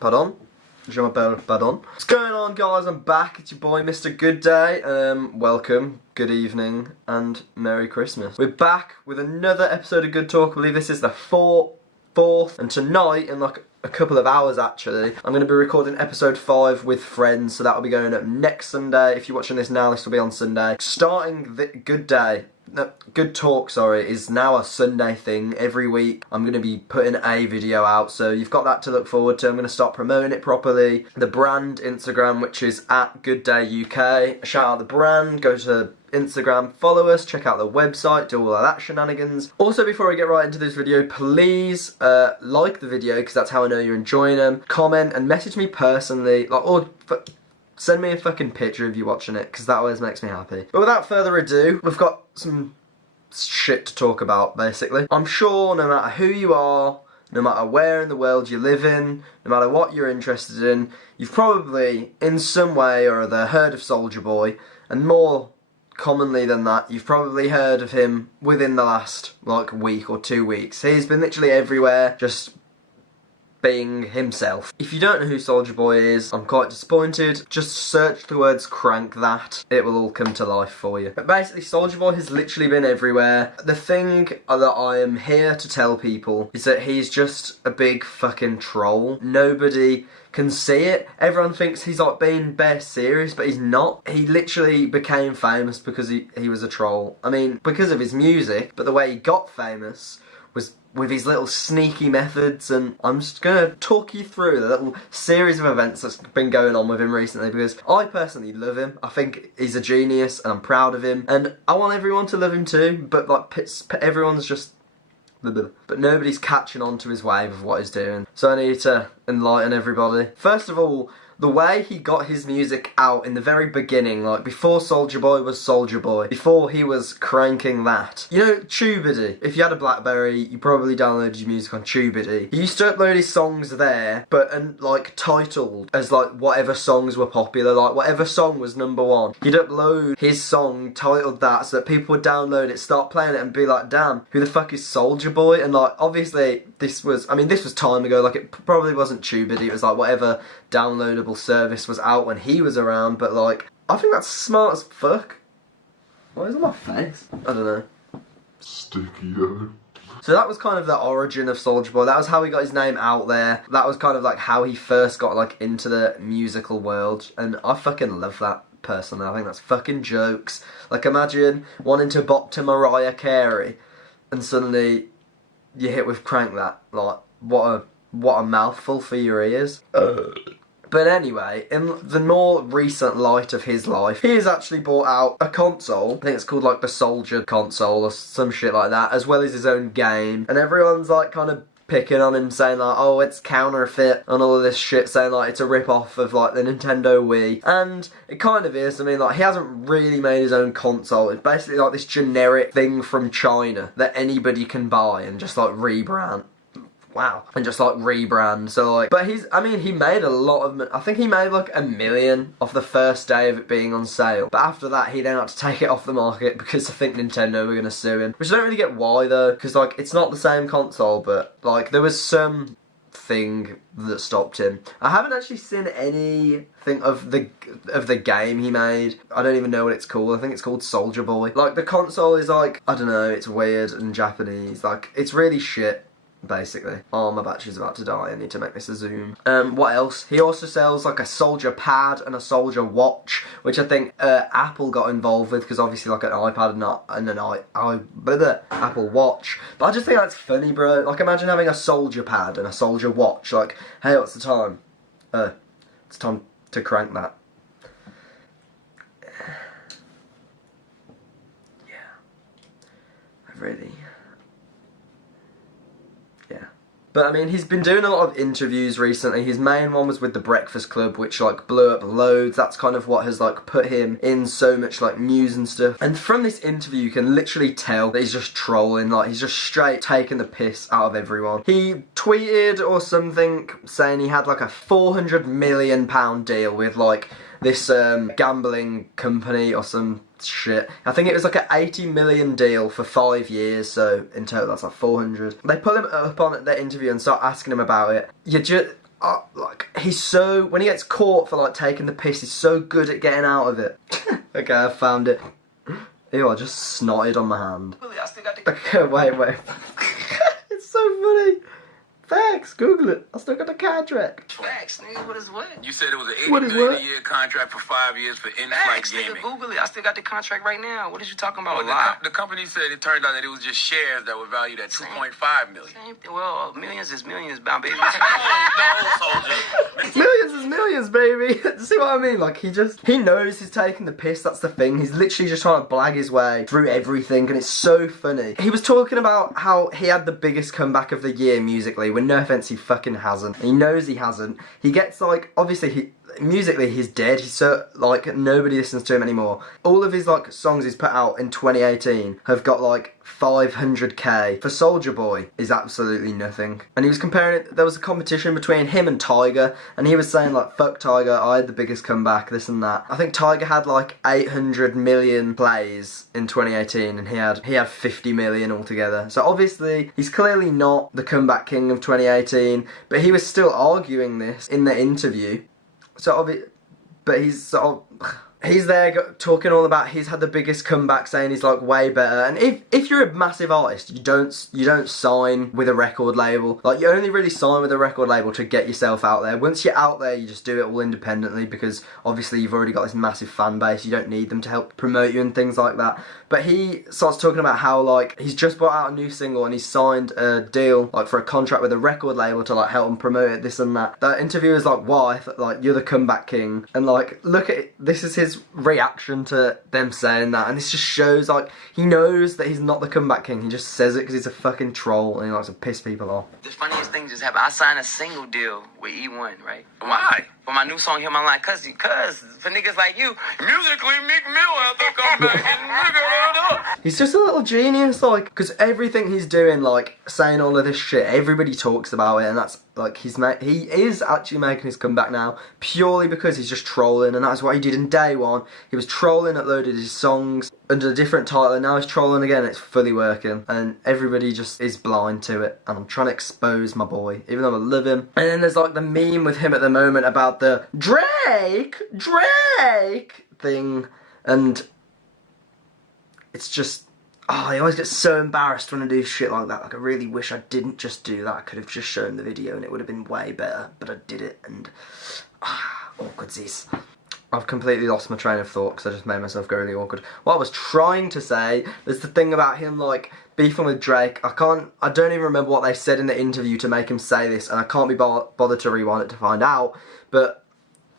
Pardon? Je m'appelle Pardon. What's going on, guys? I'm back. It's your boy, Mr. Good Day. Welcome, good evening, and Merry Christmas. We're back with another episode of Good Talk. I believe this is the fourth, and tonight, in like a couple of hours actually, I'm going to be recording episode 5 with friends, so that'll be going up next Sunday. If you're watching this now, this will be on Sunday. Starting the Good Talk, sorry, is now a Sunday thing. Every week I'm going to be putting a video out, so you've got that to look forward to. I'm going to start promoting it properly. The brand Instagram, which is at Good Day UK. Shout out the brand, go to Instagram, follow us, check out the website, do all of that shenanigans. Also, before we get right into this video, please like the video, because that's how I know you're enjoying them. Comment and message me personally, like, or send me a fucking picture of you watching it, because that always makes me happy. But without further ado, we've got some shit to talk about, basically. I'm sure no matter who you are, no matter where in the world you live in, no matter what you're interested in, you've probably, in some way or other, heard of Soulja Boy, and more commonly than that, you've probably heard of him within the last, like, week or 2 weeks. He's been literally everywhere, just being himself. If you don't know who Soulja Boy is, I'm quite disappointed. Just search the words crank that. It will all come to life for you. But basically, Soulja Boy has literally been everywhere. The thing that I am here to tell people is that he's just a big fucking troll. Nobody can see it. Everyone thinks he's like being bare serious, but he's not. He literally became famous because he was a troll. I mean, because of his music, but the way he got famous was with his little sneaky methods, and I'm just gonna talk you through the little series of events that's been going on with him recently, because I personally love him. I think he's a genius and I'm proud of him, and I want everyone to love him too, but like everyone's just but nobody's catching on to his wave of what he's doing. So I need to enlighten everybody. First of all, the way he got his music out in the very beginning, like before Soulja Boy was Soulja Boy, before he was cranking that. You know, TubeBuddy. If you had a BlackBerry, you probably downloaded your music on TubeBuddy. He used to upload his songs there, but like titled as like whatever songs were popular, like whatever song was #1. He'd upload his song, titled that, so that people would download it, start playing it, and be like, damn, who the fuck is Soulja Boy? And like, obviously, this was time ago, like it probably wasn't TubeBuddy, it was like whatever downloadable service was out when he was around, but like, I think that's smart as fuck. What is on my face? I don't know. Sticky-o. So that was kind of the origin of Soulja Boy. That was how he got his name out there. That was kind of like how he first got like into the musical world, and I fucking love that personally. I think that's fucking jokes. Like, imagine wanting to bop to Mariah Carey and suddenly you hit with Crank That. Like, what a mouthful for your ears. But anyway, in the more recent light of his life, he has actually bought out a console. I think it's called like the Soulja console or some shit like that, as well as his own game. And everyone's like kind of picking on him, saying like, oh, it's counterfeit and all of this shit, saying like it's a rip-off of like the Nintendo Wii. And it kind of is. I mean, like, he hasn't really made his own console. It's basically like this generic thing from China that anybody can buy and just like rebrand. Wow. And just like rebrand. So like, but he made a lot of, I think he made like $1 million off the first day of it being on sale. But after that, he then had to take it off the market because I think Nintendo were going to sue him. Which I don't really get why though, because like, it's not the same console, but like, there was some thing that stopped him. I haven't actually seen anything of the game he made. I don't even know what it's called. I think it's called Soulja Boy. Like, the console is like, I don't know, it's weird and Japanese. Like, it's really shit, basically. Oh, my battery's about to die. I need to make this a zoom. What else? He also sells like a Soulja pad and a Soulja watch, which I think Apple got involved with, because obviously like an iPad and an Apple Watch. But I just think that's funny, bro. Like, imagine having a Soulja pad and a Soulja watch. Like, hey, what's the time? It's time to crank that. Yeah. I really... But I mean, he's been doing a lot of interviews recently. His main one was with The Breakfast Club, which like blew up loads. That's kind of what has like put him in so much like news and stuff. And from this interview, you can literally tell that he's just trolling. Like, he's just straight taking the piss out of everyone. He tweeted or something saying he had like a £400 million deal with like this gambling company or some shit. I think it was like an 80 million deal for 5 years, so in total that's like 400. They pull him up on their interview and start asking him about it. like, he's so, when he gets caught for like taking the piss, he's so good at getting out of it. Okay, I found it. Ew, I just snotted on my hand. Okay, wait. It's so funny. Facts, Google it. I still got the contract. Facts, nigga, what is what? You said it was an What $80 is million what? a year contract for 5 years for in-flight Facts, gaming. nigga, Google it. I still got the contract right now. What is you talking about? Well, the company said it turned out that it was just shares that were valued at $2.5 million. Same thing. Well, millions is millions, bound baby. No, soldier. Millions is millions, baby. See what I mean? Like, he knows he's taking the piss, that's the thing. He's literally just trying to blag his way through everything, and it's so funny. He was talking about how he had the biggest comeback of the year musically, when no offense, he fucking hasn't. And he knows he hasn't. He gets, like, obviously, musically he's dead. He's so, like, nobody listens to him anymore. All of his, like, songs he's put out in 2018 have got, like, 500k. For Soulja Boy is absolutely nothing. And he was comparing it, there was a competition between him and Tyga, and he was saying, like, fuck Tyga, I had the biggest comeback, this and that. I think Tyga had like 800 million plays in 2018, and he had 50 million altogether. So obviously he's clearly not the comeback king of 2018, but he was still arguing this in the interview. But he's sort of, he's there talking all about he's had the biggest comeback, saying he's like way better. And if you're a massive artist, you don't sign with a record label. Like, you only really sign with a record label to get yourself out there. Once you're out there, you just do it all independently, because obviously you've already got this massive fan base. You don't need them to help promote you and things like that. But he starts talking about how, like, he's just brought out a new single and he's signed a deal, like, for a contract with a record label to, like, help him promote it, this and that. The interviewer's like, why? Like, you're the comeback king. And, like, look at it. This is his reaction to them saying that. And this just shows, like, he knows that he's not the comeback king. He just says it because he's a fucking troll and he likes to piss people off. The funniest thing just happened. I signed a single deal with E1, right? Why? For my new song, Hit My Line, cause for niggas like you, musically, Meek Mill have to come back and nigga up. He's just a little genius, like, because everything he's doing, like, saying all of this shit, everybody talks about it, and that's, like, he is actually making his comeback now, purely because he's just trolling, and that's what he did in day one. He was trolling, uploaded his songs under a different title, and now he's trolling again. It's fully working, and everybody just is blind to it, and I'm trying to expose my boy, even though I love him. And then there's, like, the meme with him at the moment about the Drake thing, and it's just, oh, I always get so embarrassed when I do shit like that. Like, I really wish I didn't just do that. I could have just shown the video and it would have been way better, but I did it, and awkwardsies. I've completely lost my train of thought because I just made myself go really awkward. What I was trying to say is the thing about him, like, beefing with Drake. I don't even remember what they said in the interview to make him say this, and I can't be bothered to rewind it to find out, but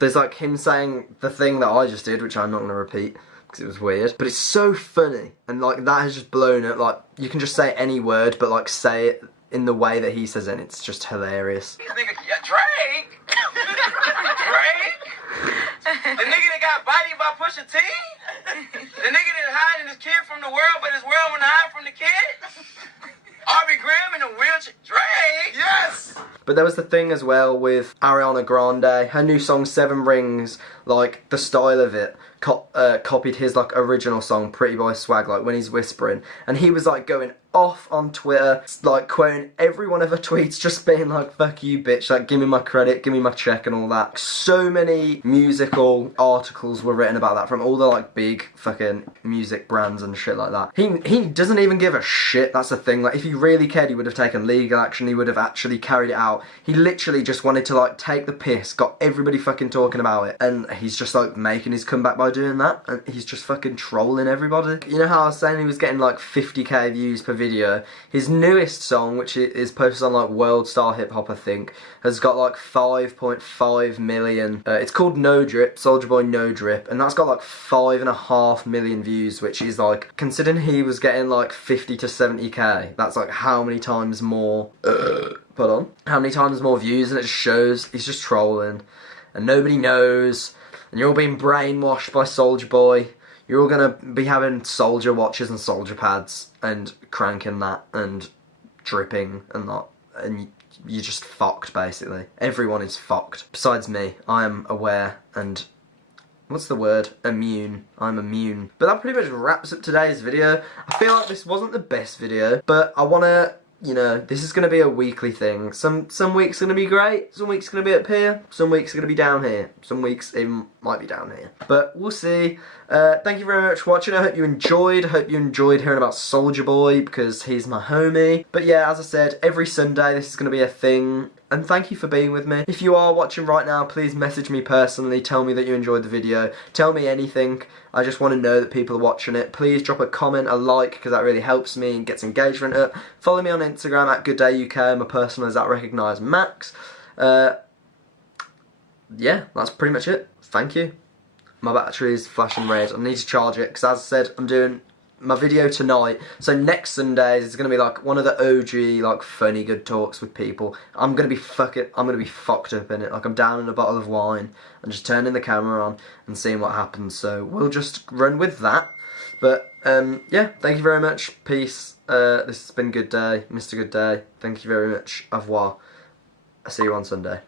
there's, like, him saying the thing that I just did, which I'm not going to repeat because it was weird, but it's so funny, and, like, that has just blown it. Like, you can just say any word, but, like, say it in the way that he says it, and it's just hilarious. Yeah, Drake? Drake? The nigga that got bodied by Pusha T? The nigga that hiding his kid from the world, but his world wanna hide from the kid? Aubrey Graham in a wheelchair? Drake? Yes! But there was the thing as well with Ariana Grande. Her new song, Seven Rings, like, the style of it copied his, like, original song, Pretty Boy Swag, like, when he's whispering. And he was, like, going off on Twitter, like, quoting every one of her tweets, just being like, fuck you, bitch, like, give me my credit, give me my check and all that. So many musical articles were written about that from all the, like, big fucking music brands and shit like that. He doesn't even give a shit, that's the thing. Like, if he really cared, he would have taken legal action, he would have actually carried it out. He literally just wanted to, like, take the piss, got everybody fucking talking about it, and he's just, like, making his comeback by doing that, and he's just fucking trolling everybody. You know how I was saying he was getting, like, 50k views per video? His newest song, which is posted on, like, World Star Hip Hop, I think, has got, like, 5.5 million. It's called No Drip, Soulja Boy No Drip, and that's got, like, 5.5 million views, which is, like, considering he was getting, like, 50 to 70k, that's, like, how many times more, how many times more views, and it just shows he's just trolling, and nobody knows, and you're all being brainwashed by Soulja Boy. You're all gonna be having Soldier watches and Soldier pads and cranking that and dripping and that, and you're just fucked, basically. Everyone is fucked. Besides me, I am aware and, what's the word? Immune. I'm immune. But that pretty much wraps up today's video. I feel like this wasn't the best video, but I wanna you know, this is going to be a weekly thing. Some weeks are going to be great, some weeks are going to be up here, some weeks are going to be down here, some weeks it might be down here. But we'll see. Thank you very much for watching. I hope you enjoyed. I hope you enjoyed hearing about Soulja Boy because he's my homie. But yeah, as I said, every Sunday this is going to be a thing. And thank you for being with me. If you are watching right now, please message me personally. Tell me that you enjoyed the video. Tell me anything. I just want to know that people are watching it. Please drop a comment, a like, because that really helps me and gets engagement up. Follow me on Instagram at GoodDayUK. My personal is at RecognizeMax. Yeah, that's pretty much it. Thank you. My battery is flashing red. I need to charge it because, as I said, I'm doing my video tonight. So next Sunday is going to be like one of the OG, like, funny good talks with people. I'm going to be fucked up in it. Like, I'm down in a bottle of wine and just turning the camera on and seeing what happens. So we'll just run with that. But yeah, thank you very much. Peace. This has been Good Day, Mr. Good Day. Thank you very much. Au revoir. I'll see you on Sunday.